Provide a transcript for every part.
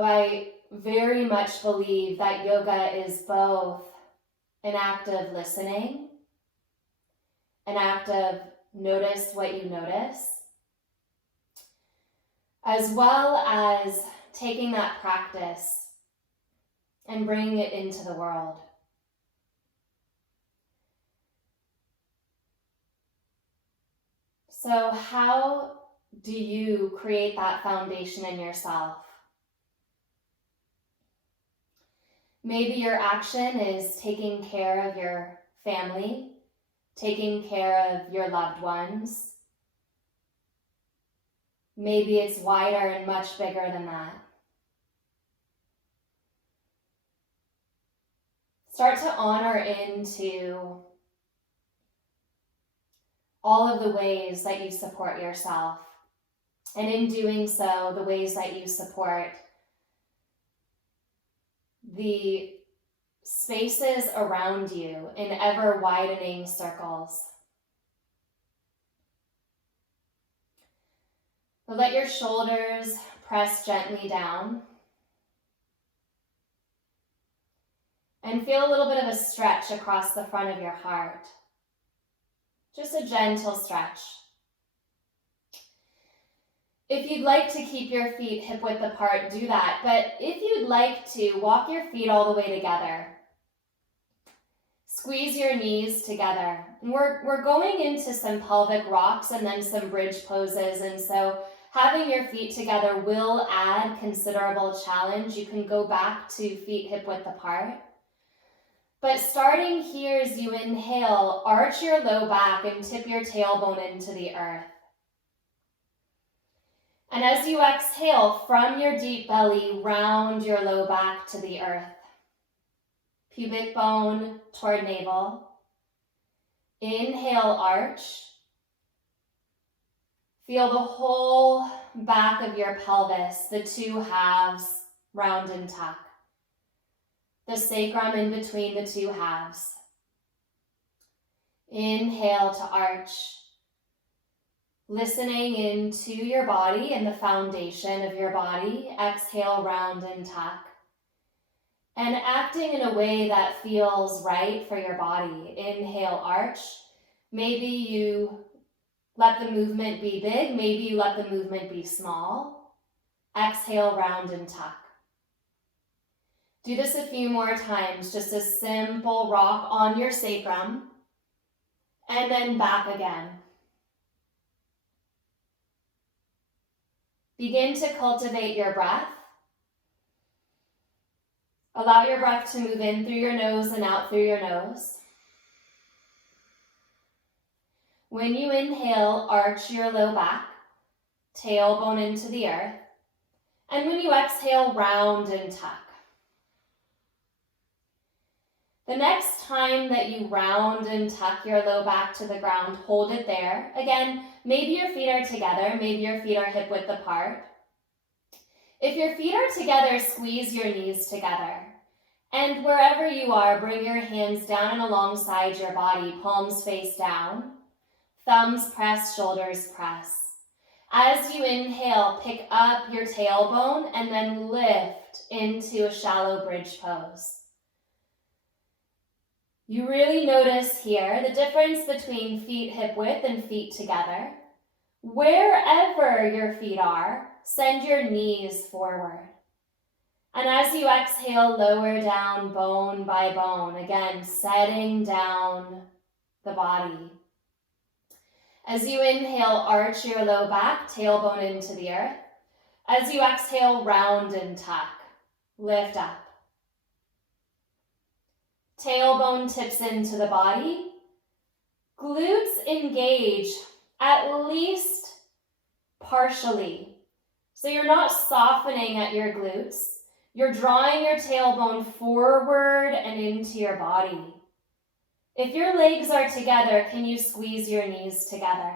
So I very much believe that yoga is both an act of listening, an act of notice what you notice, as well as taking that practice and bringing it into the world. So how do you create that foundation in yourself? Maybe your action is taking care of your family, taking care of your loved ones. Maybe it's wider and much bigger than that. Start to honor into all of the ways that you support yourself. And in doing so, the ways that you support the spaces around you in ever widening circles. But let your shoulders press gently down. And feel a little bit of a stretch across the front of your heart. Just a gentle stretch. If you'd like to keep your feet hip-width apart, do that. But if you'd like to, walk your feet all the way together. Squeeze your knees together. We're going into some pelvic rocks and then some bridge poses. And so having your feet together will add considerable challenge. You can go back to feet hip-width apart. But starting here as you inhale, arch your low back and tip your tailbone into the earth. And as you exhale from your deep belly, round your low back to the earth. Pubic bone toward navel. Inhale, arch. Feel the whole back of your pelvis, the two halves, round and tuck. The sacrum in between the two halves. Inhale to arch. Listening into your body and the foundation of your body. Exhale, round and tuck. And acting in a way that feels right for your body. Inhale, arch. Maybe you let the movement be big. Maybe you let the movement be small. Exhale, round and tuck. Do this a few more times. Just a simple rock on your sacrum. And then back again. Begin to cultivate your breath. Allow your breath to move in through your nose and out through your nose. When you inhale, arch your low back, tailbone into the earth. And when you exhale, round and tuck. The next time that you round and tuck your low back to the ground, hold it there. Again, maybe your feet are together, maybe your feet are hip-width apart. If your feet are together, squeeze your knees together. And wherever you are, bring your hands down and alongside your body, palms face down. Thumbs press, shoulders press. As you inhale, pick up your tailbone and then lift into a shallow bridge pose. You really notice here the difference between feet hip width and feet together. Wherever your feet are, send your knees forward. And as you exhale, lower down bone by bone. Again, setting down the body. As you inhale, arch your low back, tailbone into the earth. As you exhale, round and tuck. Lift up. Tailbone tips into the body. Glutes engage at least partially. So you're not softening at your glutes. You're drawing your tailbone forward and into your body. If your legs are together, can you squeeze your knees together?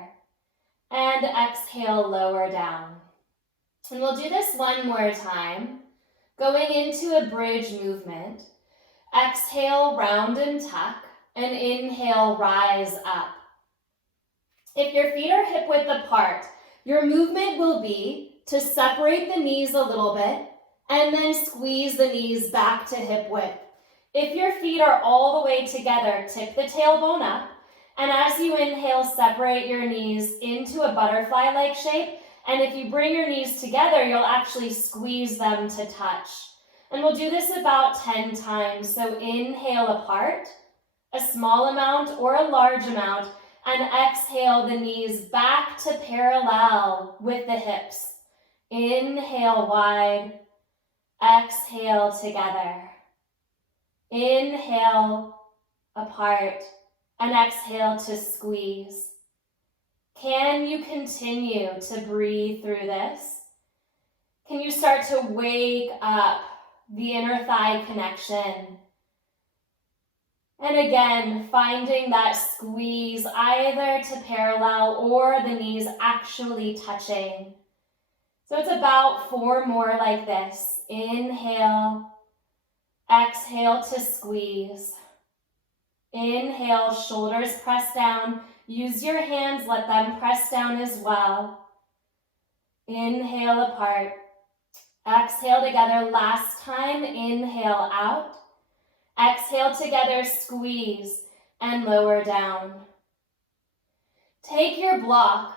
And exhale, lower down. And we'll do this one more time. Going into a bridge movement. Exhale, round and tuck, and inhale, rise up. If your feet are hip-width apart, your movement will be to separate the knees a little bit And then squeeze the knees back to hip width. If your feet are all the way together, tip the tailbone up. And as you inhale, separate your knees into a butterfly-like shape. And if you bring your knees together, you'll actually squeeze them to touch. And we'll do this about 10 times. So inhale apart, a small amount or a large amount, and exhale the knees back to parallel with the hips. Inhale wide, exhale together. Inhale apart, and exhale to squeeze. Can you continue to breathe through this? Can you start to wake up the inner thigh connection? And again, finding that squeeze either to parallel or the knees actually touching. So it's about 4 more like this. Inhale, exhale to squeeze. Inhale, shoulders press down. Use your hands, let them press down as well. Inhale apart. Exhale together. Last time, inhale out. Exhale together, squeeze, and lower down. Take your block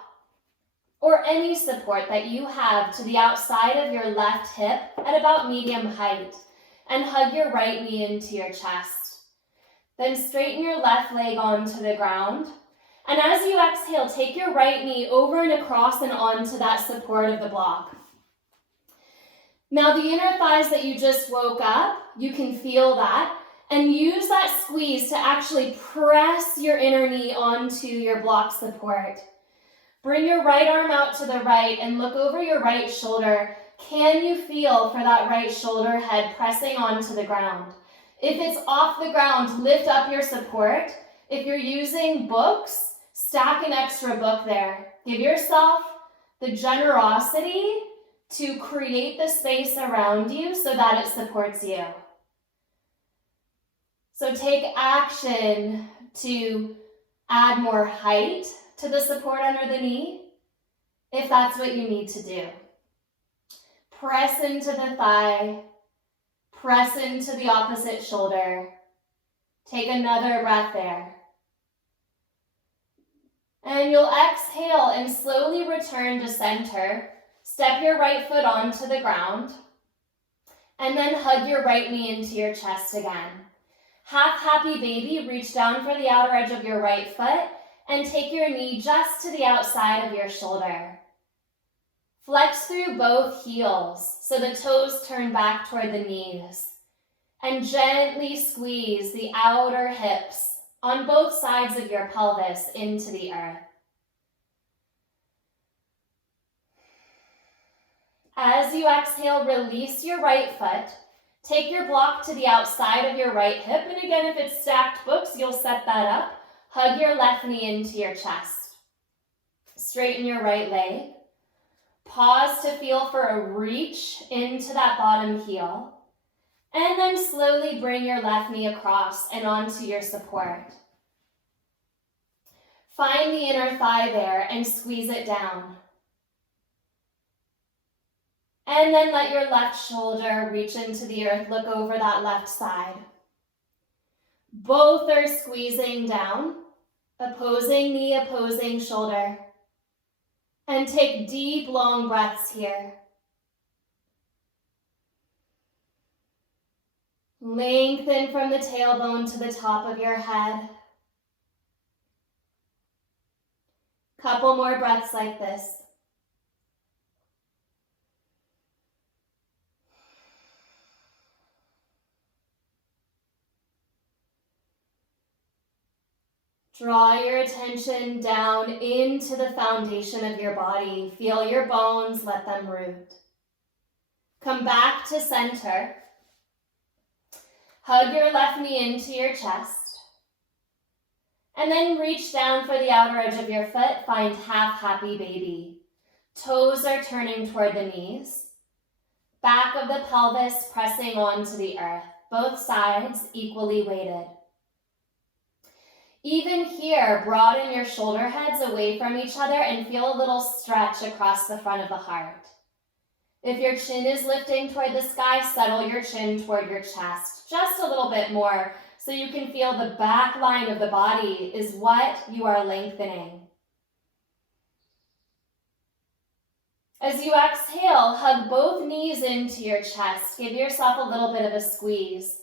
or any support that you have to the outside of your left hip at about medium height and hug your right knee into your chest. Then straighten your left leg onto the ground. And as you exhale, take your right knee over and across and onto that support of the block. Now the inner thighs that you just woke up, you can feel that. And use that squeeze to actually press your inner knee onto your block support. Bring your right arm out to the right and look over your right shoulder. Can you feel for that right shoulder head pressing onto the ground? If it's off the ground, lift up your support. If you're using books, stack an extra book there. Give yourself the generosity to create the space around you so that it supports you. So take action to add more height to the support under the knee, if that's what you need to do. Press into the thigh, press into the opposite shoulder. Take another breath there. And you'll exhale and slowly return to center. Step your right foot onto the ground, and then hug your right knee into your chest again. Half happy baby, reach down for the outer edge of your right foot and take your knee just to the outside of your shoulder. Flex through both heels so the toes turn back toward the knees. And gently squeeze the outer hips on both sides of your pelvis into the earth. As you exhale, release your right foot. Take your block to the outside of your right hip. And again, if it's stacked books, you'll set that up. Hug your left knee into your chest. Straighten your right leg. Pause to feel for a reach into that bottom heel. And then slowly bring your left knee across and onto your support. Find the inner thigh there and squeeze it down. And then let your left shoulder reach into the earth. Look over that left side. Both are squeezing down. Opposing knee, opposing shoulder. And take deep, long breaths here. Lengthen from the tailbone to the top of your head. Couple more breaths like this. Draw your attention down into the foundation of your body. Feel your bones, let them root. Come back to center. Hug your left knee into your chest. And then reach down for the outer edge of your foot. Find half happy baby. Toes are turning toward the knees. Back of the pelvis pressing onto the earth. Both sides equally weighted. Even here, broaden your shoulder heads away from each other and feel a little stretch across the front of the heart. If your chin is lifting toward the sky, settle your chin toward your chest just a little bit more so you can feel the back line of the body is what you are lengthening. As you exhale, hug both knees into your chest. Give yourself a little bit of a squeeze.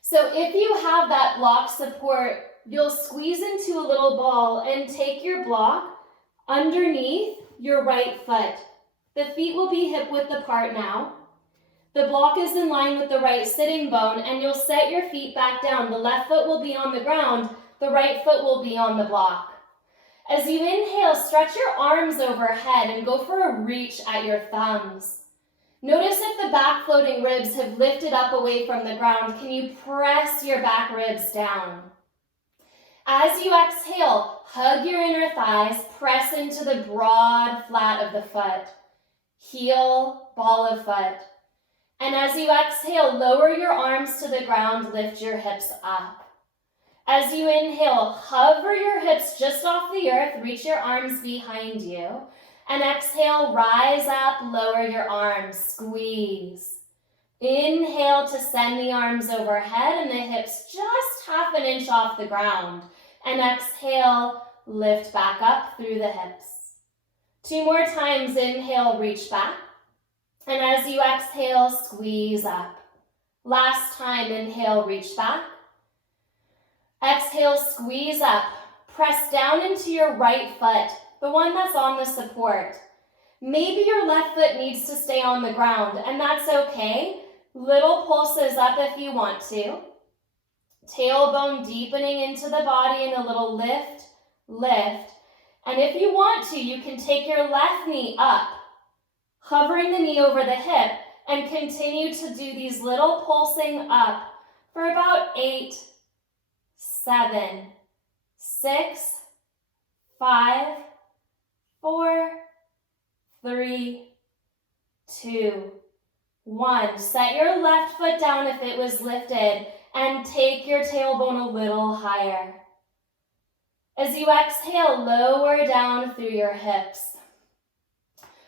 So if you have that block support, you'll squeeze into a little ball and take your block underneath your right foot. The feet will be hip width apart now. The block is in line with the right sitting bone, and you'll set your feet back down. The left foot will be on the ground. The right foot will be on the block. As you inhale, stretch your arms overhead and go for a reach at your thumbs. Notice if the back floating ribs have lifted up away from the ground. Can you press your back ribs down? As you exhale, hug your inner thighs, press into the broad flat of the foot. Heel, ball of foot. And as you exhale, lower your arms to the ground, lift your hips up. As you inhale, hover your hips just off the earth, reach your arms behind you. And exhale, rise up, lower your arms, squeeze. Inhale to send the arms overhead and the hips just half an inch off the ground. And exhale, lift back up through the hips. 2 more times, inhale, reach back. And as you exhale, squeeze up. Last time, inhale, reach back. Exhale, squeeze up. Press down into your right foot, the one that's on the support. Maybe your left foot needs to stay on the ground, and that's okay. Little pulses up if you want to. Tailbone deepening into the body and a little lift, lift. And if you want to, you can take your left knee up, hovering the knee over the hip, and continue to do these little pulsing up for about 8, 7, 6, 5, 4, 3, 2, 1. Set your left foot down if it was lifted and take your tailbone a little higher. As you exhale, lower down through your hips.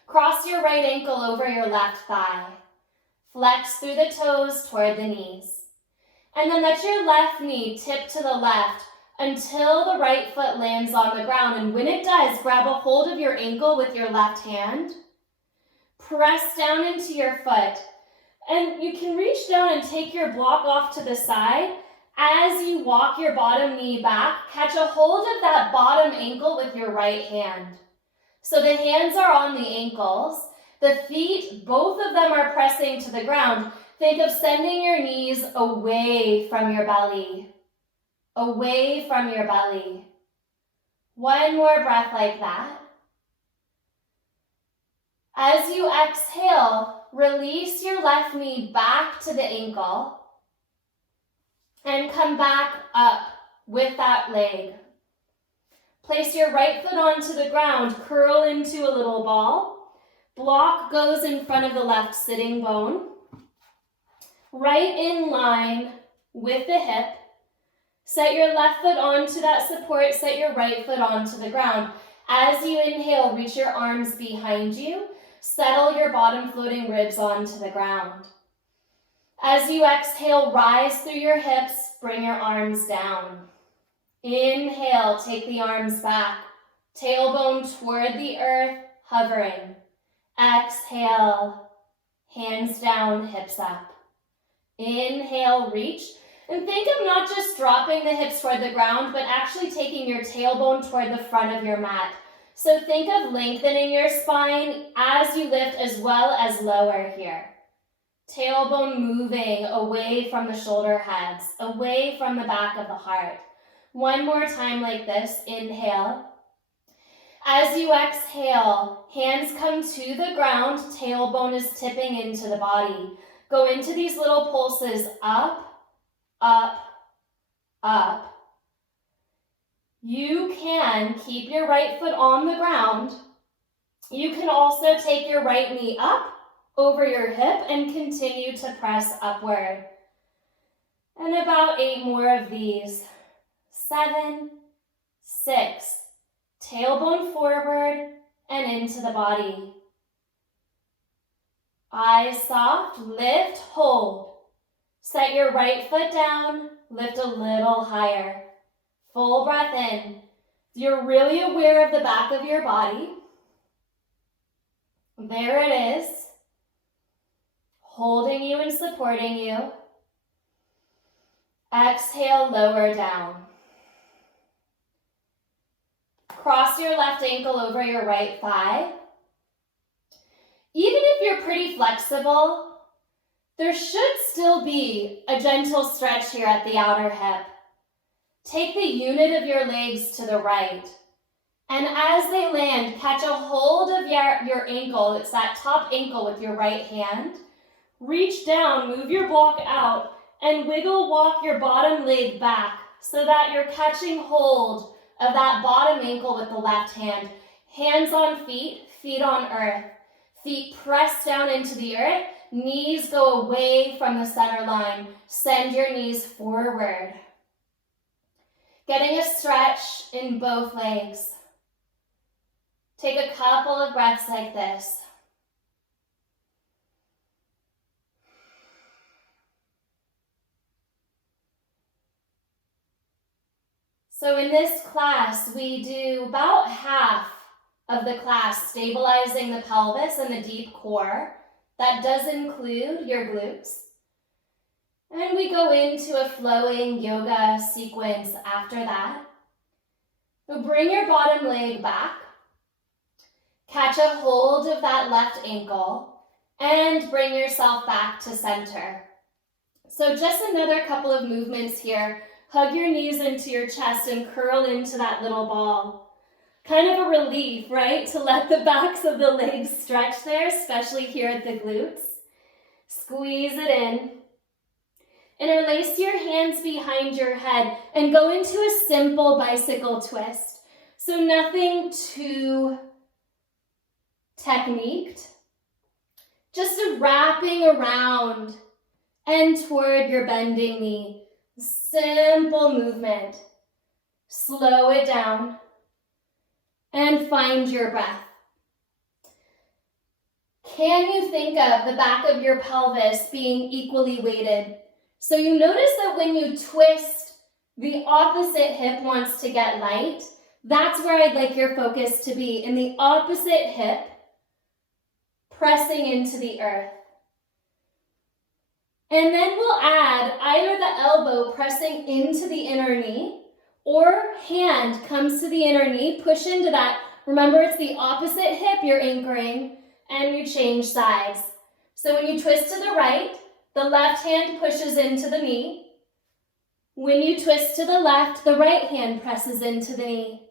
Cross your right ankle over your left thigh. Flex through the toes toward the knees. And then let your left knee tip to the left until the right foot lands on the ground. And when it does, grab a hold of your ankle with your left hand. Press down into your foot. And you can reach down and take your block off to the side. As you walk your bottom knee back, catch a hold of that bottom ankle with your right hand. So the hands are on the ankles. The feet, both of them are pressing to the ground. Think of sending your knees away from your belly. Away from your belly. One more breath like that. As you exhale, release your left knee back to the ankle and come back up with that leg. Place your right foot onto the ground, curl into a little ball. Block goes in front of the left sitting bone. Right in line with the hip. Set your left foot onto that support, set your right foot onto the ground. As you inhale, reach your arms behind you. Settle your bottom floating ribs onto the ground. As you exhale, rise through your hips, bring your arms down. Inhale, take the arms back. Tailbone toward the earth, hovering. Exhale, hands down, hips up. Inhale, reach. And think of not just dropping the hips toward the ground, but actually taking your tailbone toward the front of your mat. So think of lengthening your spine as you lift as well as lower here. Tailbone moving away from the shoulder heads, away from the back of the heart. One more time like this. Inhale. As you exhale, hands come to the ground, tailbone is tipping into the body. Go into these little pulses up, up, up. You can keep your right foot on the ground. You can also take your right knee up over your hip and continue to press upward. And about 8 more of these. 7, 6. Tailbone forward and into the body. Eyes soft, lift, hold. Set your right foot down, lift a little higher. Full breath in. You're really aware of the back of your body. There it is. Holding you and supporting you. Exhale, lower down. Cross your left ankle over your right thigh. Even if you're pretty flexible, there should still be a gentle stretch here at the outer hip. Take the unit of your legs to the right. And as they land, catch a hold of your ankle. It's that top ankle with your right hand. Reach down, move your block out, and wiggle walk your bottom leg back so that you're catching hold of that bottom ankle with the left hand. Hands on feet, feet on earth. Feet press down into the earth. Knees go away from the center line. Send your knees forward. Getting a stretch in both legs. Take a couple of breaths like this. So in this class, we do about half of the class stabilizing the pelvis and the deep core. That does include your glutes. And we go into a flowing yoga sequence after that. So bring your bottom leg back. Catch a hold of that left ankle and bring yourself back to center. So just another couple of movements here. Hug your knees into your chest and curl into that little ball. Kind of a relief, right? To let the backs of the legs stretch there, especially here at the glutes. Squeeze it in. Interlace your hands behind your head and go into a simple bicycle twist. So nothing too techniqued. Just a wrapping around and toward your bending knee. Simple movement. Slow it down and find your breath. Can you think of the back of your pelvis being equally weighted? So you notice that when you twist, the opposite hip wants to get light. That's where I'd like your focus to be, in the opposite hip, pressing into the earth. And then we'll add either the elbow pressing into the inner knee, or hand comes to the inner knee, push into that. Remember, it's the opposite hip you're anchoring, and you change sides. So when you twist to the right, the left hand pushes into the knee. When you twist to the left, the right hand presses into the knee.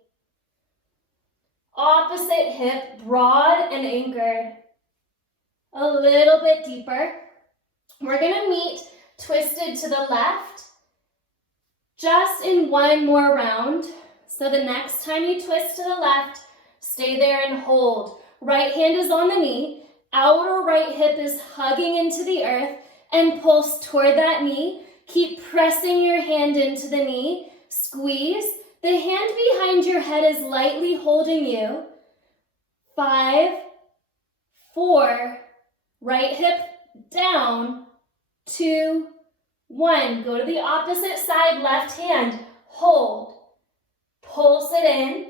Opposite hip, broad and anchored. A little bit deeper. We're going to meet twisted to the left, just in one more round. So the next time you twist to the left, stay there and hold. Right hand is on the knee, outer right hip is hugging into the earth, and pulse toward that knee. Keep pressing your hand into the knee, squeeze. The hand behind your head is lightly holding you. 5, 4, right hip down, 2, 1. Go to the opposite side, left hand, hold. Pulse it in.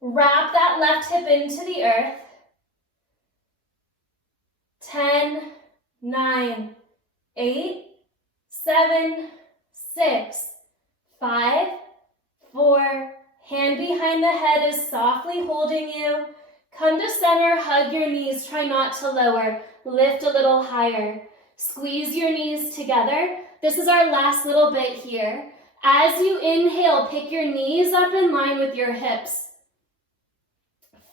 Wrap that left hip into the earth. 10, 9, 8, 7, 6, 5, 4. Hand behind the head is softly holding you. Come to center, hug your knees, try not to lower. Lift a little higher. Squeeze your knees together. This is our last little bit here. As you inhale, pick your knees up in line with your hips.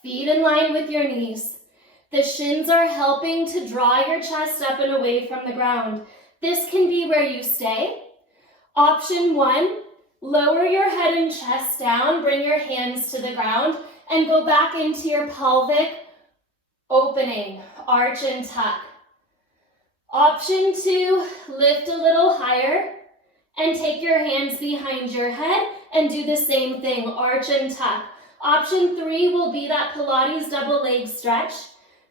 Feet in line with your knees. The shins are helping to draw your chest up and away from the ground. This can be where you stay. Option 1, lower your head and chest down, bring your hands to the ground, and go back into your pelvic opening, arch and tuck. Option 2, lift a little higher and take your hands behind your head and do the same thing, arch and tuck. Option 3 will be that Pilates double leg stretch.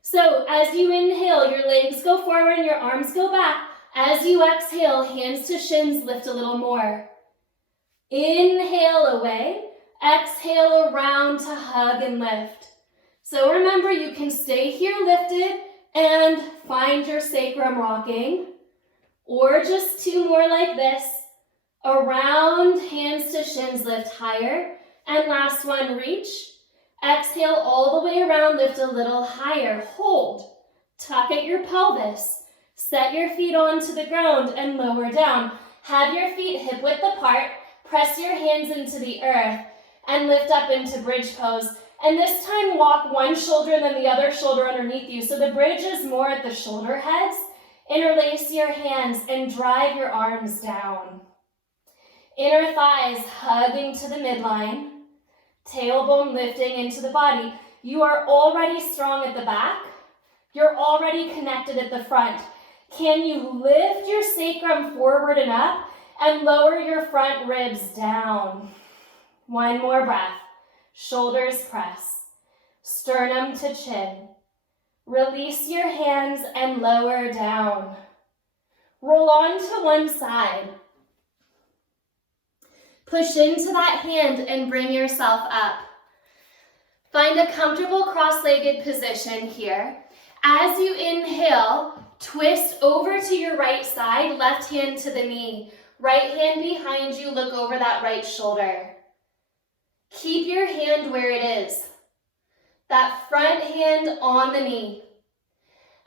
So as you inhale, your legs go forward and your arms go back. As you exhale, hands to shins, lift a little more. Inhale away. Exhale around to hug and lift. So remember, you can stay here lifted and find your sacrum rocking, or just two more like this. Around, hands to shins, lift higher. And last one, reach. Exhale all the way around, lift a little higher. Hold. Tuck at your pelvis. Set your feet onto the ground and lower down. Have your feet hip width apart. Press your hands into the earth and lift up into bridge pose. And this time walk one shoulder then the other shoulder underneath you. So the bridge is more at the shoulder heads. Interlace your hands and drive your arms down. Inner thighs hugging to the midline. Tailbone lifting into the body. You are already strong at the back. You're already connected at the front. Can you lift your sacrum forward and up and lower your front ribs down? One more breath. Shoulders press. Sternum to chin. Release your hands and lower down. Roll on to one side. Push into that hand and bring yourself up. Find a comfortable cross-legged position here. As you inhale, twist over to your right side, left hand to the knee. Right hand behind you, look over that right shoulder. Keep your hand where it is. That front hand on the knee.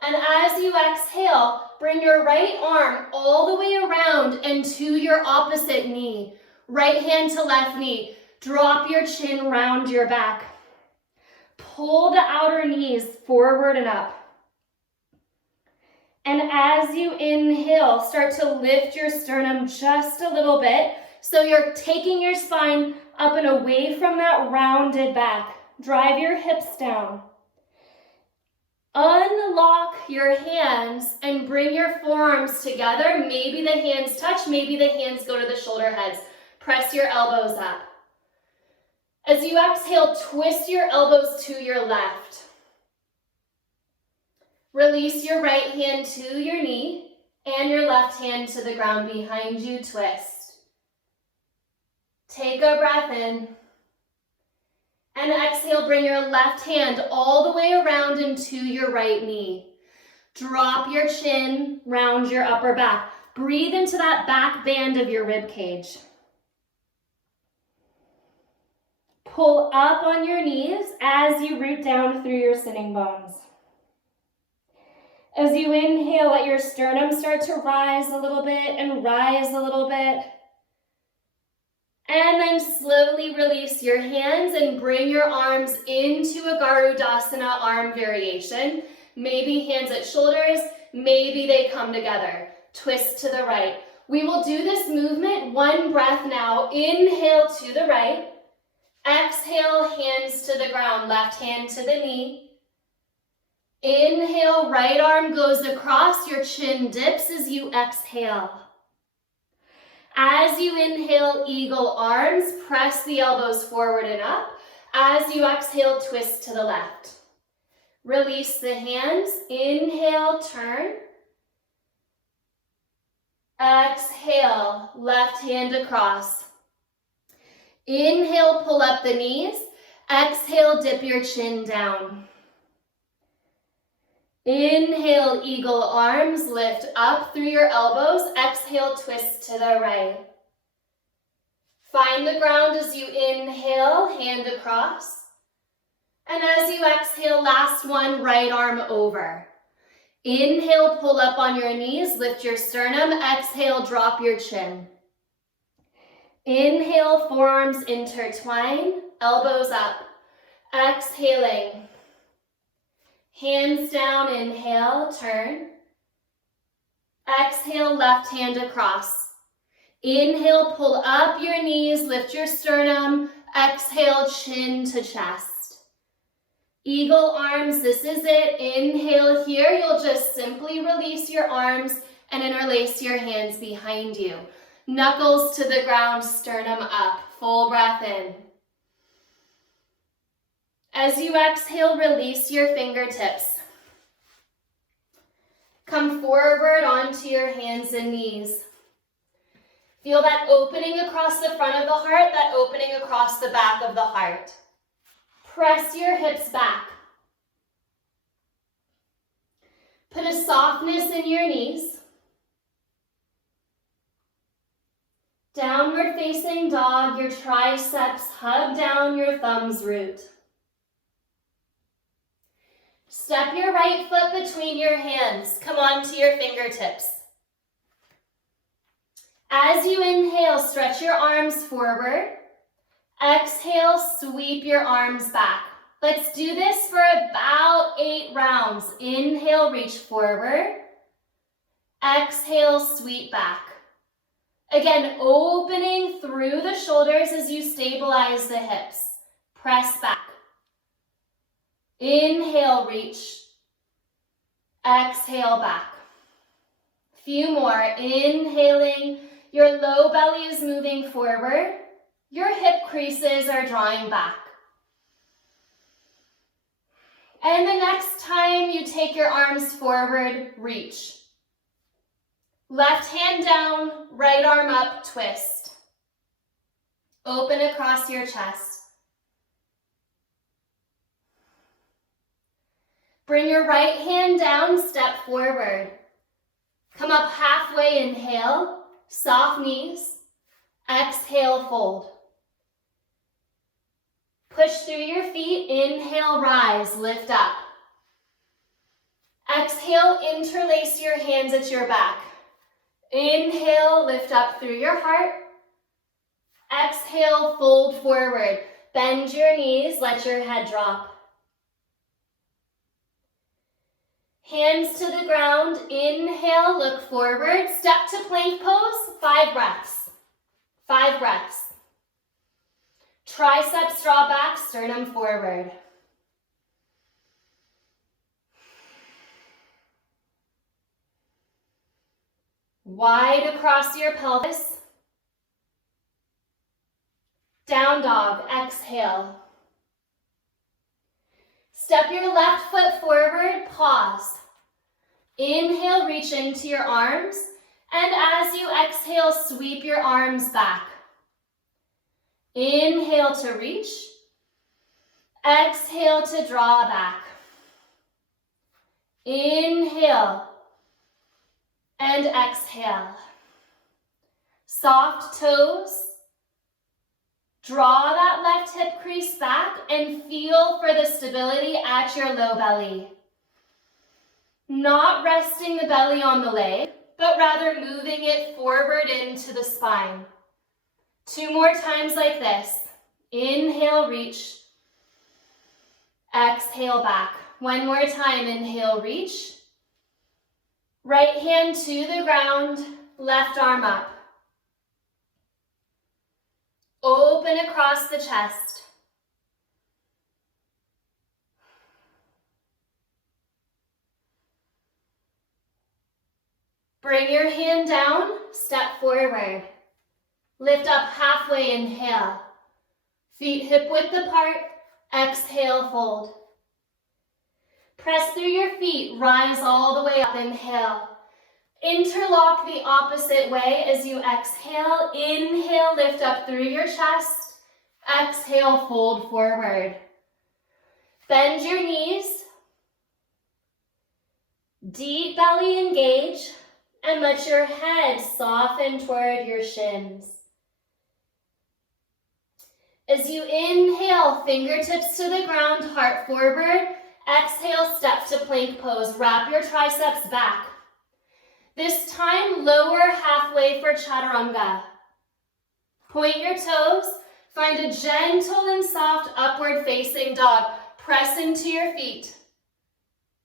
And as you exhale, bring your right arm all the way around and to your opposite knee. Right hand to left knee. Drop your chin round your back. Pull the outer knees forward and up. And as you inhale, start to lift your sternum just a little bit. So you're taking your spine up and away from that rounded back. Drive your hips down. Unlock your hands and bring your forearms together. Maybe the hands touch, maybe the hands go to the shoulder heads. Press your elbows up. As you exhale, twist your elbows to your left. Release your right hand to your knee and your left hand to the ground behind you. Twist. Take a breath in. And exhale, bring your left hand all the way around into your right knee. Drop your chin, round your upper back. Breathe into that back band of your rib cage. Pull up on your knees as you root down through your sitting bones. As you inhale, let your sternum start to rise a little bit and rise a little bit. And then slowly release your hands and bring your arms into a Garudasana arm variation. Maybe hands at shoulders, maybe they come together. Twist to the right. We will do this movement one breath now. Inhale to the right. Exhale, hands to the ground, left hand to the knee. Inhale, right arm goes across, your chin dips as you exhale. As you inhale, eagle arms, press the elbows forward and up. As you exhale, twist to the left. Release the hands, inhale, turn. Exhale, left hand across. Inhale, pull up the knees. Exhale, dip your chin down. Inhale, eagle arms, lift up through your elbows. Exhale, twist to the right. Find the ground as you inhale, hand across. And as you exhale, last one, right arm over. Inhale, pull up on your knees, lift your sternum. Exhale, drop your chin. Inhale, forearms intertwine, elbows up. Exhaling. Hands down, inhale, turn. Exhale, left hand across. Inhale, pull up your knees, lift your sternum. Exhale, chin to chest. Eagle arms, this is it. Inhale here, you'll just simply release your arms and interlace your hands behind you. Knuckles to the ground, sternum up. Full breath in. As you exhale, release your fingertips. Come forward onto your hands and knees. Feel that opening across the front of the heart, that opening across the back of the heart. Press your hips back. Put a softness in your knees. Downward facing dog, your triceps hug down your thumbs root. Step your right foot between your hands. Come onto your fingertips. As you inhale, stretch your arms forward. Exhale, sweep your arms back. Let's do this for about 8 rounds. Inhale, reach forward. Exhale, sweep back. Again, opening through the shoulders as you stabilize the hips. Press back. Inhale, reach. Exhale, back. Few more. Inhaling, your low belly is moving forward. Your hip creases are drawing back. And the next time you take your arms forward, reach. Left hand down, right arm up, twist. Open across your chest. Bring your right hand down, step forward. Come up halfway, inhale, soft knees. Exhale, fold. Push through your feet, inhale, rise, lift up. Exhale, interlace your hands at your back. Inhale, lift up through your heart. Exhale, fold forward. Bend your knees, let your head drop. Hands to the ground, inhale, look forward. Step to plank pose, 5 breaths. 5 breaths. Triceps draw back, sternum forward. Wide across your pelvis. Down dog, exhale. Step your left foot forward, pause. Inhale, reach into your arms, and as you exhale, sweep your arms back. Inhale to reach. Exhale to draw back. Inhale and exhale. Soft toes. Draw that left hip crease back and feel for the stability at your low belly. Not resting the belly on the leg, but rather moving it forward into the spine. 2 more times like this. Inhale, reach. Exhale, back. 1 more time, inhale, reach. Right hand to the ground, left arm up. Open across the chest. Bring your hand down, step forward. Lift up halfway, inhale. Feet hip width apart, exhale, fold. Press through your feet, rise all the way up, inhale. Interlock the opposite way as you exhale. Inhale, lift up through your chest. Exhale, fold forward. Bend your knees. Deep belly engage, and let your head soften toward your shins. As you inhale, fingertips to the ground, heart forward. Exhale, step to plank pose. Wrap your triceps back. This time, lower halfway for chaturanga. Point your toes. Find a gentle and soft upward facing dog. Press into your feet.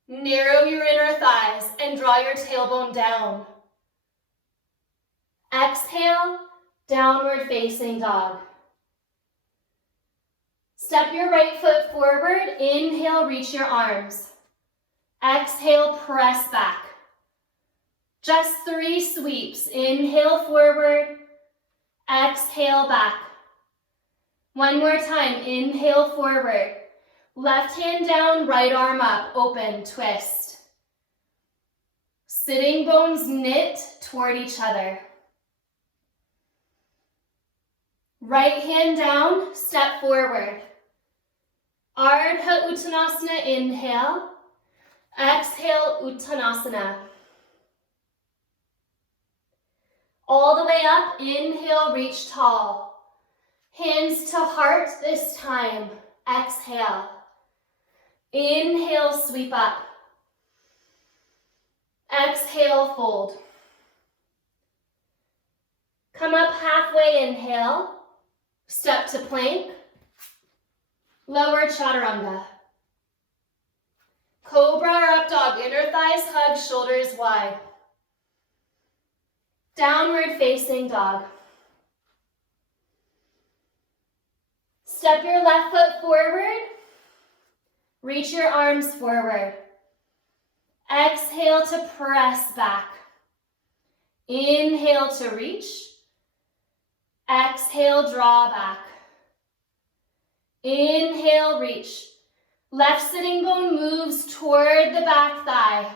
Narrow your inner thighs and draw your tailbone down. Exhale, downward facing dog. Step your right foot forward. Inhale, reach your arms. Exhale, press back. Just 3 sweeps. Inhale forward. Exhale back. 1 more time. Inhale forward. Left hand down, right arm up. Open, twist. Sitting bones knit toward each other. Right hand down, step forward. Ardha Uttanasana, inhale. Exhale, Uttanasana. All the way up, inhale, reach tall. Hands to heart this time. Exhale. Inhale, sweep up. Exhale, fold. Come up halfway, inhale. Step to plank. Lower chaturanga. Cobra or up dog, inner thighs hug, shoulders wide. Downward facing dog. Step your left foot forward. Reach your arms forward. Exhale to press back. Inhale to reach. Exhale, draw back. Inhale, reach. Left sitting bone moves toward the back thigh.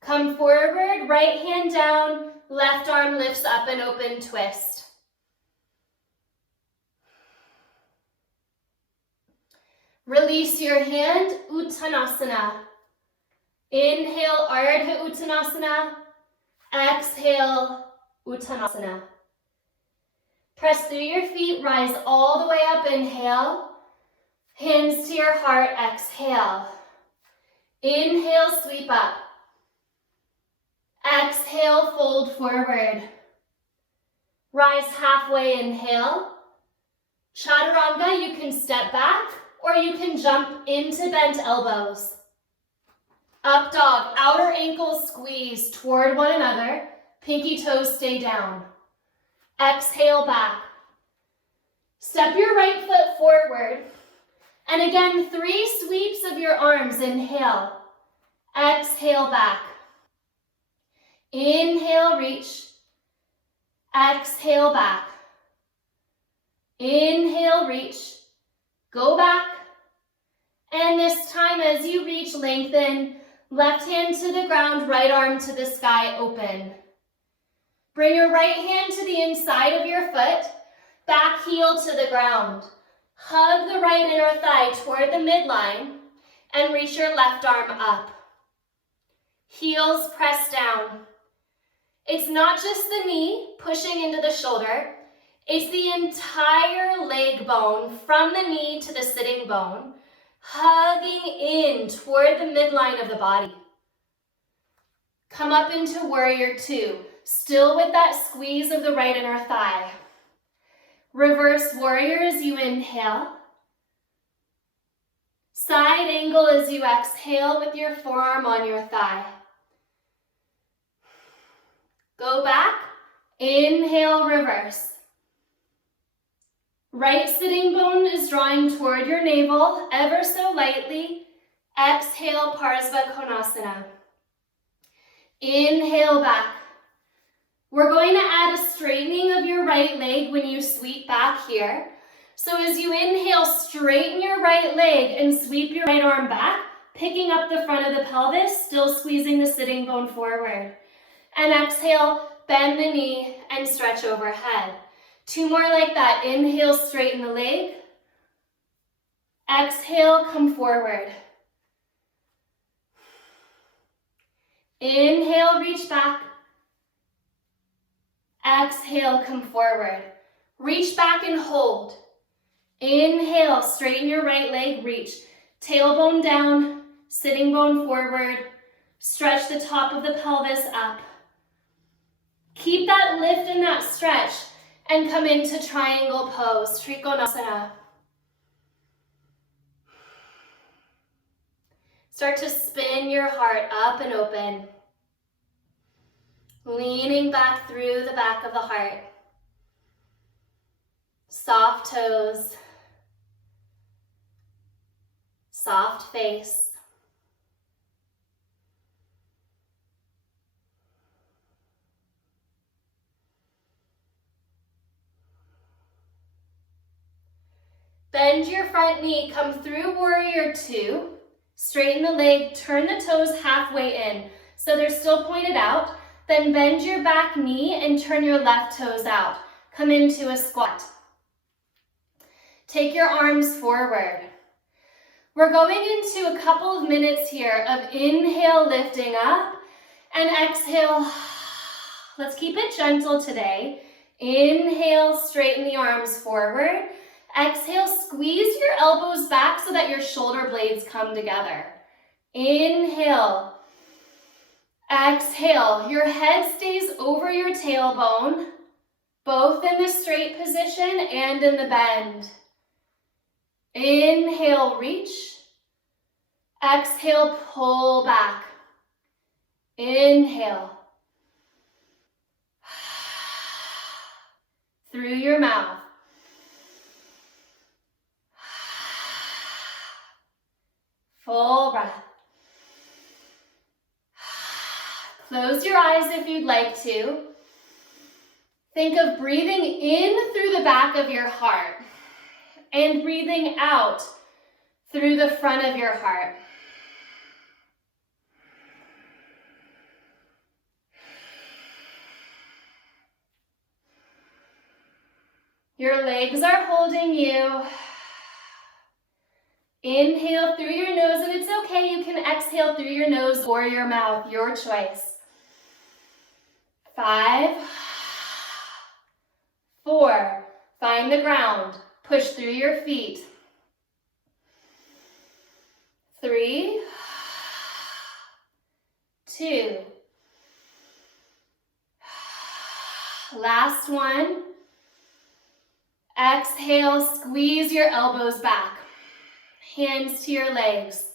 Come forward, right hand down, left arm lifts up and open twist. Release your hand, Uttanasana. Inhale, Ardha Uttanasana. Exhale, Uttanasana. Press through your feet, rise all the way up, inhale. Hands to your heart, exhale. Inhale, sweep up. Exhale, fold forward. Rise halfway, inhale. Chaturanga, you can step back or you can jump into bent elbows. Up dog, outer ankles squeeze toward one another. Pinky toes stay down. Exhale, back. Step your right foot forward. And again, 3 sweeps of your arms. Inhale. Exhale, back. Inhale, reach. Exhale, back. Inhale, reach. Go back. And this time as you reach, lengthen. Left hand to the ground, right arm to the sky, open. Bring your right hand to the inside of your foot, back heel to the ground. Hug the right inner thigh toward the midline and reach your left arm up. Heels press down. It's not just the knee pushing into the shoulder, it's the entire leg bone from the knee to the sitting bone, hugging in toward the midline of the body. Come up into warrior 2, still with that squeeze of the right inner thigh. Reverse warrior as you inhale. Side angle as you exhale with your forearm on your thigh. Go back, inhale, reverse. Right sitting bone is drawing toward your navel, ever so lightly. Exhale, Parsva Konasana. Inhale back. We're going to add a straightening of your right leg when you sweep back here. So as you inhale, straighten your right leg and sweep your right arm back, picking up the front of the pelvis, still squeezing the sitting bone forward. And exhale, bend the knee and stretch overhead. 2 more like that. Inhale, straighten the leg. Exhale, come forward. Inhale, reach back. Exhale, come forward. Reach back and hold. Inhale, straighten your right leg, reach. Tailbone down, sitting bone forward. Stretch the top of the pelvis up. Keep that lift and that stretch and come into triangle pose, Trikonasana. Start to spin your heart up and open. Leaning back through the back of the heart. Soft toes. Soft face. Bend your front knee, come through warrior 2. Straighten the leg, turn the toes halfway in. So they're still pointed out. Then bend your back knee and turn your left toes out. Come into a squat. Take your arms forward. We're going into a couple of minutes here of inhale, lifting up, and exhale. Let's keep it gentle today. Inhale, straighten the arms forward. Exhale, squeeze your elbows back so that your shoulder blades come together. Inhale. Exhale, your head stays over your tailbone, both in the straight position and in the bend. Inhale, reach. Exhale, pull back. Inhale. Through your mouth. Full breath. Close your eyes if you'd like to. Think of breathing in through the back of your heart and breathing out through the front of your heart. Your legs are holding you. Inhale through your nose, and it's okay, you can exhale through your nose or your mouth, your choice. 5, 4, find the ground, push through your feet. 3, 2, last one. Exhale, squeeze your elbows back. Hands to your legs.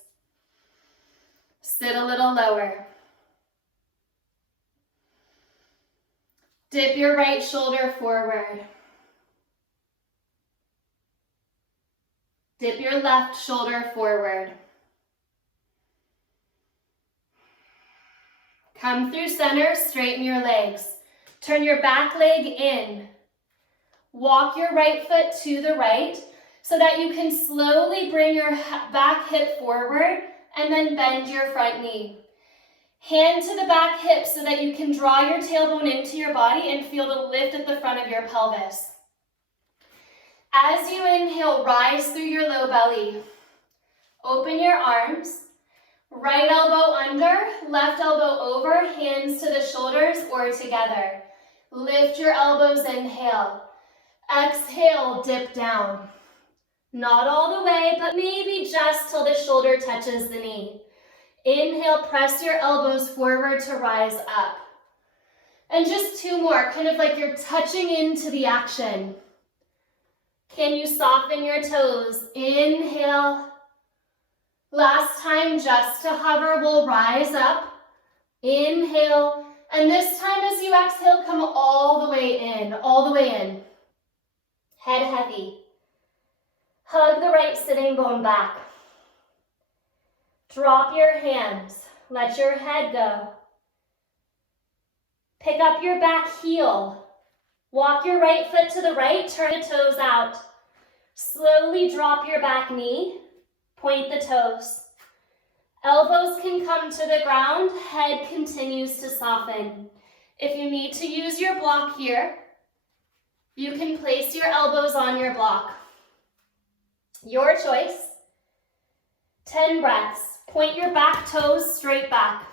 Sit a little lower. Dip your right shoulder forward. Dip your left shoulder forward. Come through center, straighten your legs. Turn your back leg in. Walk your right foot to the right so that you can slowly bring your back hip forward and then bend your front knee. Hand to the back hip so that you can draw your tailbone into your body and feel the lift at the front of your pelvis. As you inhale, rise through your low belly. Open your arms. Right elbow under, left elbow over, hands to the shoulders or together. Lift your elbows, inhale. Exhale, dip down. Not all the way, but maybe just till the shoulder touches the knee. Inhale, press your elbows forward to rise up. And just 2 more, kind of like you're touching into the action. Can you soften your toes? Inhale. Last time, just to hover, we'll rise up. Inhale. And this time as you exhale, come all the way in, all the way in. Head heavy. Hug the right sitting bone back. Drop your hands. Let your head go. Pick up your back heel. Walk your right foot to the right, turn the toes out. Slowly drop your back knee. Point the toes. Elbows can come to the ground. Head continues to soften. If you need to use your block here, you can place your elbows on your block. Your choice. 10 breaths. Point your back toes straight back.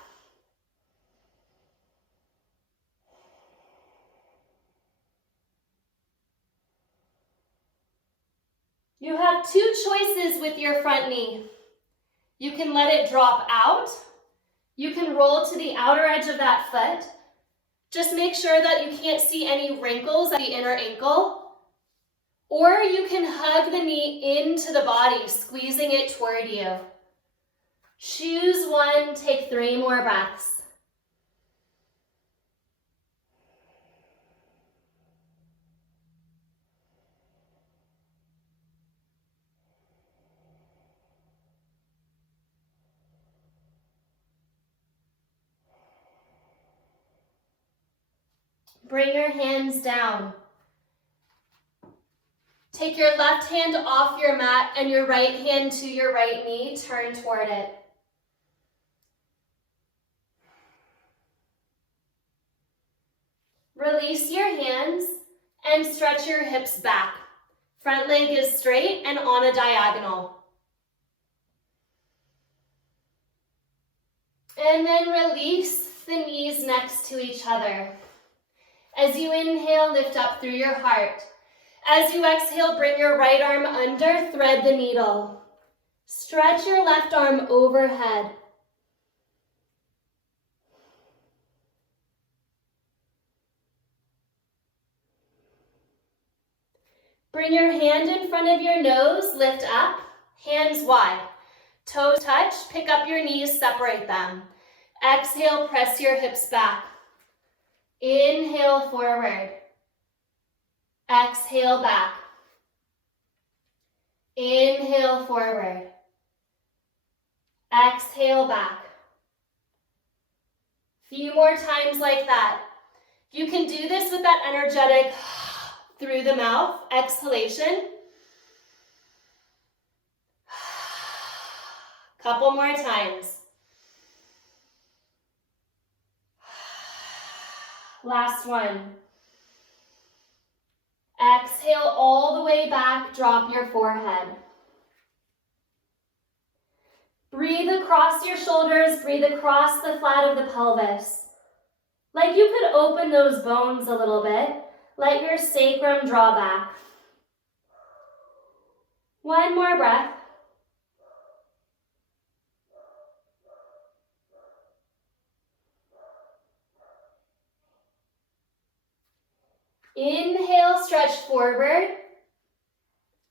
You have 2 choices with your front knee. You can let it drop out. You can roll to the outer edge of that foot. Just make sure that you can't see any wrinkles at the inner ankle. Or you can hug the knee into the body, squeezing it toward you. Choose one, take 3 more breaths. Bring your hands down. Take your left hand off your mat and your right hand to your right knee. Turn toward it. Release your hands and stretch your hips back. Front leg is straight and on a diagonal. And then release the knees next to each other. As you inhale, lift up through your heart. As you exhale, bring your right arm under, thread the needle. Stretch your left arm overhead. Bring your hand in front of your nose, lift up, hands wide. Toes touch, pick up your knees, separate them. Exhale, press your hips back. Inhale, forward. Exhale, back. Inhale, forward. Exhale, back. Few more times like that. You can do this with that energetic through the mouth exhalation. Couple more times. Last one. Exhale all the way back, drop your forehead. Breathe across your shoulders, breathe across the flat of the pelvis. Like you could open those bones a little bit. Let your sacrum draw back. One more breath. Inhale, stretch forward.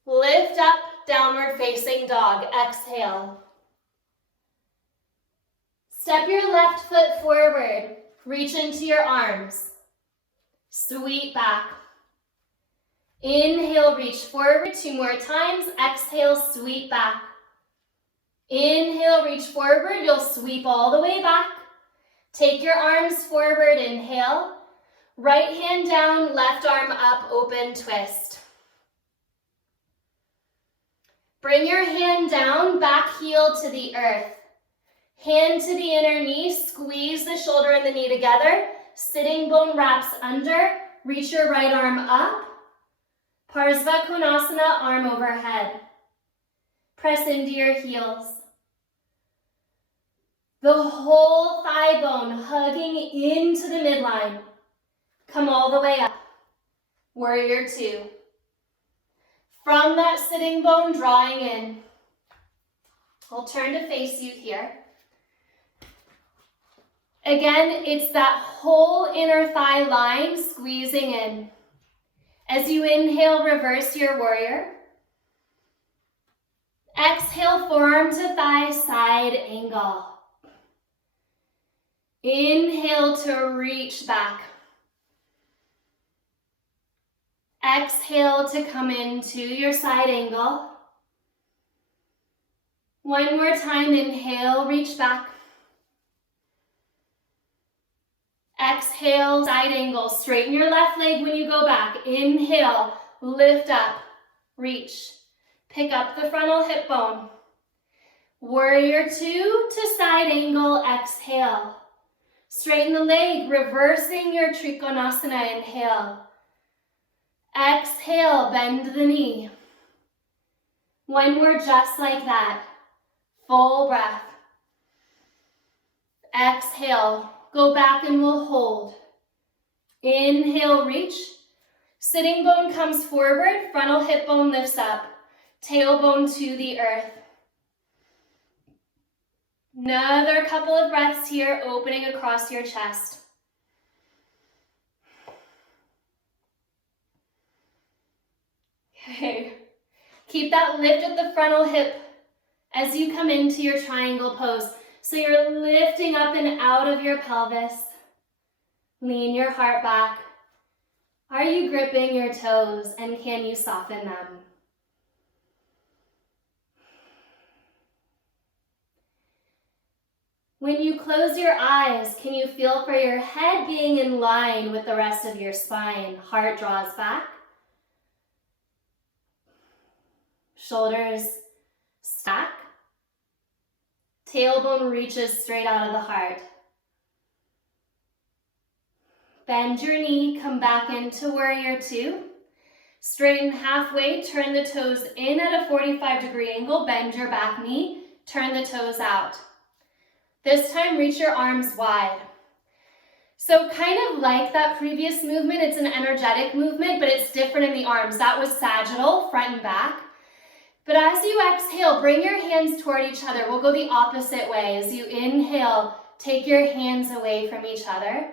Lift up, downward facing dog. Exhale. Step your left foot forward. Reach into your arms. Sweep back. Inhale, reach forward 2 more times. Exhale, sweep back. Inhale, reach forward. You'll sweep all the way back. Take your arms forward. Inhale. Right hand down, left arm up, open twist. Bring your hand down, back heel to the earth. Hand to the inner knee, squeeze the shoulder and the knee together. Sitting bone wraps under, reach your right arm up. Parsva Konasana, arm overhead. Press into your heels. The whole thigh bone hugging into the midline. Come all the way up. Warrior 2. From that sitting bone, drawing in. I'll turn to face you here. Again, it's that whole inner thigh line squeezing in. As you inhale, reverse your warrior. Exhale, forearm to thigh, side angle. Inhale to reach back. Exhale to come into your side angle. One more time, inhale, reach back. Exhale, side angle. Straighten your left leg when you go back. Inhale, lift up, reach. Pick up the frontal hip bone. Warrior 2 to side angle, exhale. Straighten the leg, reversing your Trikonasana, inhale. Exhale, bend the knee. One more just like that. Full breath. Exhale, go back and we'll hold. Inhale, reach. Sitting bone comes forward, frontal hip bone lifts up. Tailbone to the earth. Another couple of breaths here, opening across your chest. Okay. Keep that lift at the frontal hip as you come into your triangle pose. So you're lifting up and out of your pelvis. Lean your heart back. Are you gripping your toes and can you soften them? When you close your eyes, can you feel for your head being in line with the rest of your spine? Heart draws back. Shoulders stack. Tailbone reaches straight out of the heart. Bend your knee, come back into warrior two. Straighten halfway, turn the toes in at a 45-degree angle, bend your back knee, turn the toes out. This time, reach your arms wide. So kind of like that previous movement, it's an energetic movement, but it's different in the arms. That was sagittal, front and back. But as you exhale, bring your hands toward each other. We'll go the opposite way. As you inhale, take your hands away from each other.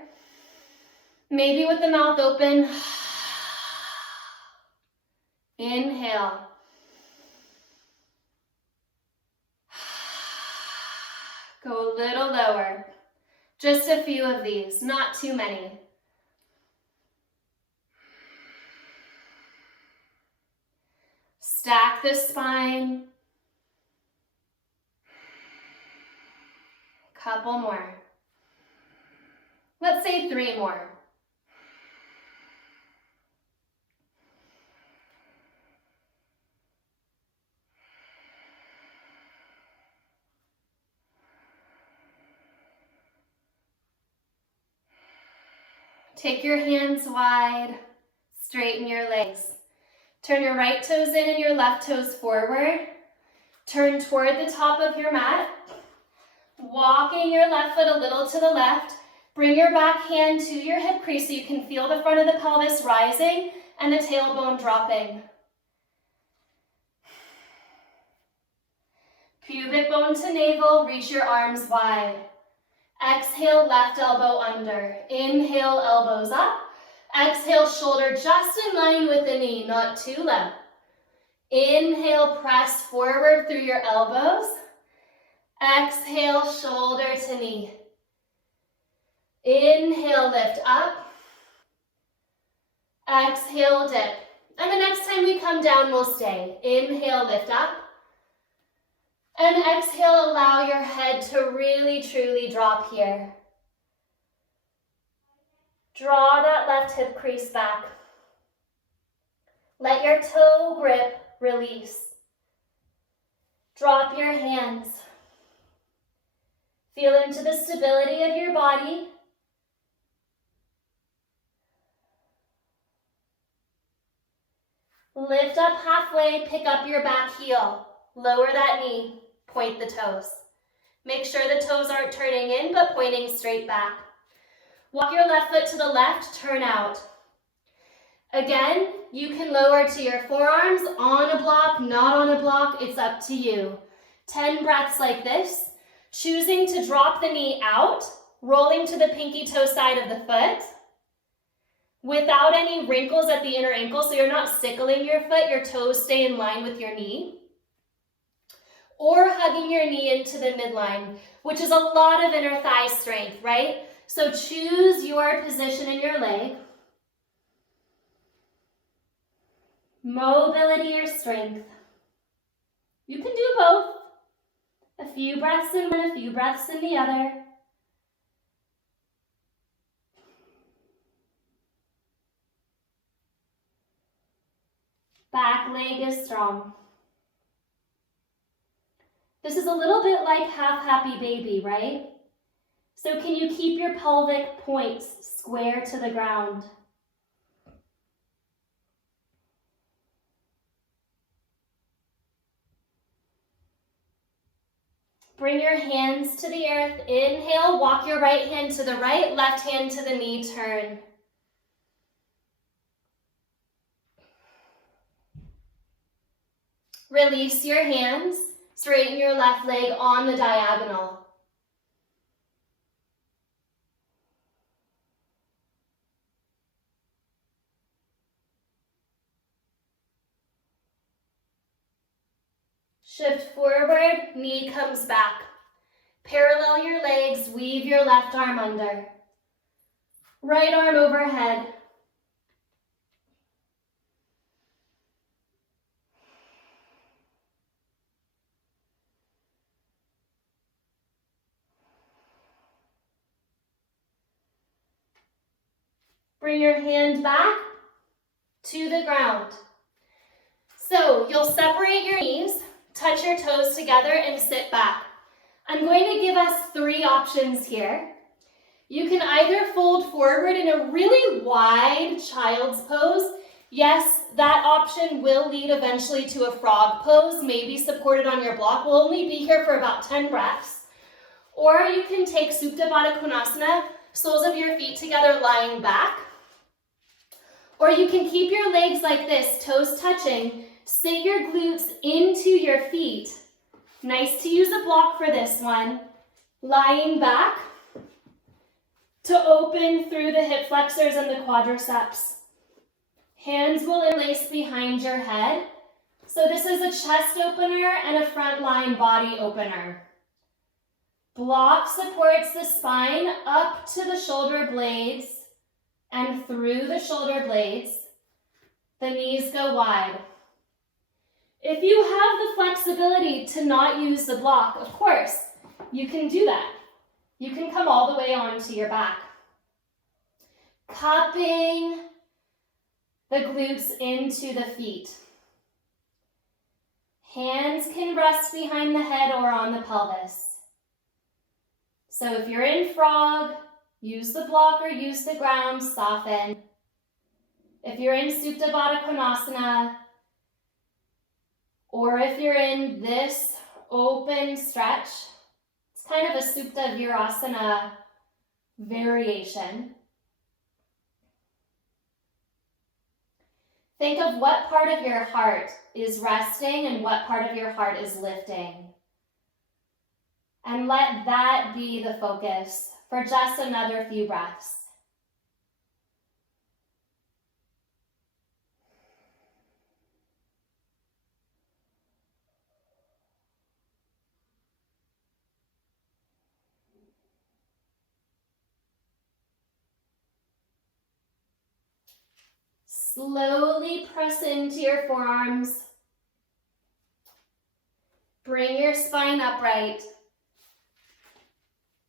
Maybe with the mouth open. Inhale. Go a little lower. Just a few of these, not too many. Stack the spine. Couple more. Let's say 3 more. Take your hands wide, straighten your legs. Turn your right toes in and your left toes forward. Turn toward the top of your mat. Walking your left foot a little to the left. Bring your back hand to your hip crease so you can feel the front of the pelvis rising and the tailbone dropping. Pubic bone to navel, reach your arms wide. Exhale, left elbow under. Inhale, elbows up. Exhale, shoulder just in line with the knee, not too low. Inhale, press forward through your elbows. Exhale, shoulder to knee. Inhale, lift up. Exhale, dip. And the next time we come down, we'll stay. Inhale, lift up. And exhale, allow your head to really, truly drop here. Draw that left hip crease back. Let your toe grip release. Drop your hands. Feel into the stability of your body. Lift up halfway, pick up your back heel. Lower that knee, point the toes. Make sure the toes aren't turning in, but pointing straight back. Walk your left foot to the left, turn out. Again, you can lower to your forearms, on a block, not on a block, it's up to you. 10 breaths like this. Choosing to drop the knee out, rolling to the pinky toe side of the foot, without any wrinkles at the inner ankle, so you're not sickling your foot, your toes stay in line with your knee. Or hugging your knee into the midline, which is a lot of inner thigh strength, right? So choose your position in your leg. Mobility or strength. You can do both. A few breaths in one, a few breaths in the other. Back leg is strong. This is a little bit like half happy baby, right? So can you keep your pelvic points square to the ground? Bring your hands to the earth. Inhale, walk your right hand to the right, left hand to the knee, turn. Release your hands. Straighten your left leg on the diagonal. Shift forward, knee comes back. Parallel your legs, weave your left arm under. Right arm overhead. Bring your hand back to the ground. So you'll separate your knees, touch your toes together and sit back. I'm going to give us 3 options here. You can either fold forward in a really wide child's pose, yes, that option will lead eventually to a frog pose, maybe supported on your block. We'll only be here for about 10 breaths. Or you can take Supta Baddha Konasana, soles of your feet together lying back. Or you can keep your legs like this, toes touching, sit your glutes into your feet. Nice to use a block for this one. Lying back to open through the hip flexors and the quadriceps. Hands will interlace behind your head. So this is a chest opener and a front line body opener. Block supports the spine up to the shoulder blades and through the shoulder blades. The knees go wide. If you have the flexibility to not use the block, of course, you can do that. You can come all the way onto your back. Cupping the glutes into the feet. Hands can rest behind the head or on the pelvis. So if you're in frog, use the block or use the ground, soften. If you're in Supta Baddha Konasana, or if you're in this open stretch, it's kind of a Supta Virasana variation. Think of what part of your heart is resting and what part of your heart is lifting. And let that be the focus for just another few breaths. Slowly press into your forearms. Bring your spine upright.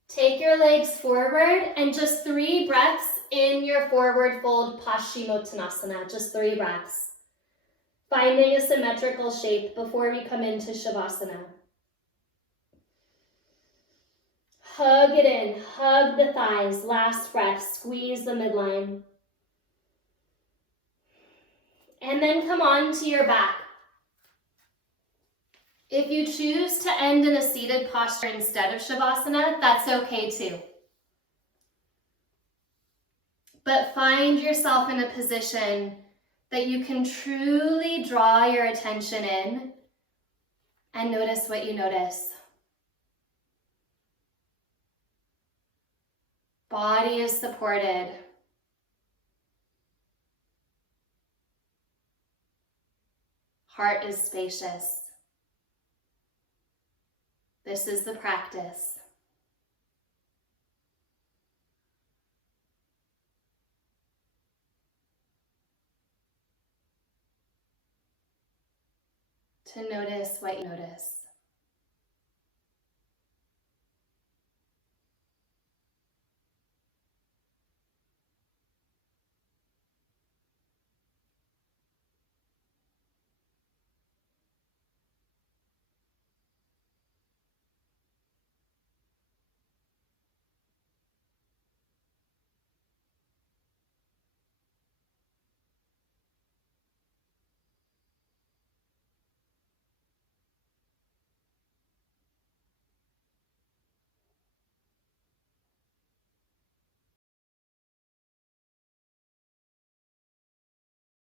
Take your legs forward and just 3 breaths in your forward fold Paschimottanasana. Just 3 breaths. Finding a symmetrical shape before we come into Shavasana. Hug it in. Hug the thighs. Last breath. Squeeze the midline. And then come on to your back. If you choose to end in a seated posture instead of Shavasana, that's okay too. But find yourself in a position that you can truly draw your attention in and notice what you notice. Body is supported. Heart is spacious. This is the practice. To notice what you notice.